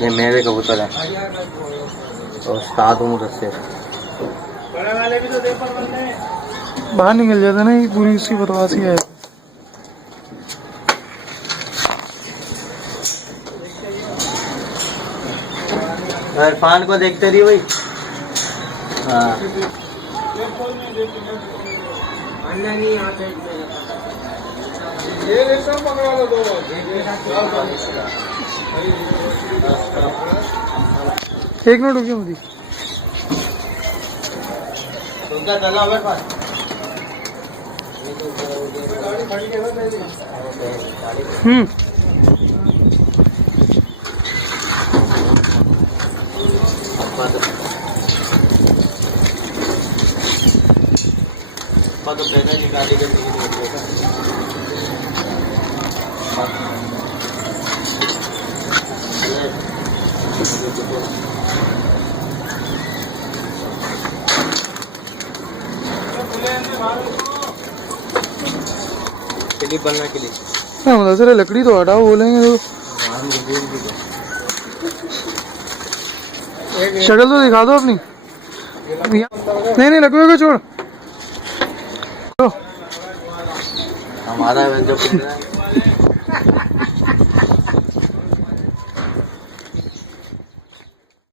ये मेरे कबूतर है और 7 उम्र से बाहर निकल जाता ना, ये पूरी उसकी बदमाशी है। इरफान को देखते रही भाई। हाँ एक मिनट रुकिए मुझे। तुमका चला हुआ पास तो पहले निकाली के क्लिप बनना के लिए। हाँ मुदस्सिर लकड़ी तो हटाओ बोलेंगे तो। शक्ल तो दिखा दो अपनी। नहीं नहीं लकड़ी को छोड़। हमारा जो